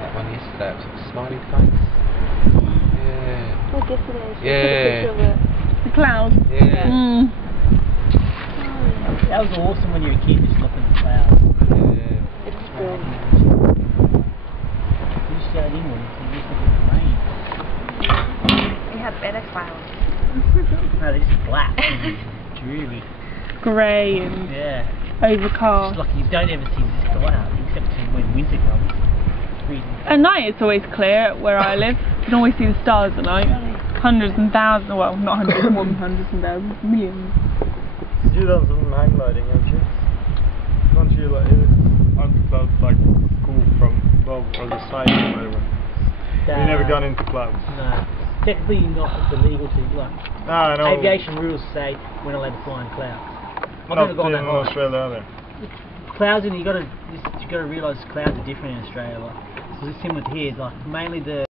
That one yesterday, it was a smiley face. Yeah. Like yesterday, she Yeah. took a picture of it. The cloud. Yeah. Mm. That was awesome when you were a kid, just looking at the clouds. Yeah. It's brilliant. You just go inward, you just look at the rain. We have better clouds. No, they're just black and dreary. Grey and Yeah. overcast. It's like you don't ever see the sky out, except when winter comes. It's really At night it's always clear where I live. You can always see the stars at night. Hundreds and thousands, well not hundreds, more than hundreds and thousands, millions. You've done some hang gliding, haven't you? Can't you like under clouds like cool from above or the side or whatever? You've never gone into clouds? No. Technically not, it's illegal to, like, I know. aviation rules say we're not allowed to fly in clouds. I've Not never gone in that high. Australia either. Clouds, and you gotta realise clouds are different in Australia. Like, so it's similar to here, like mainly the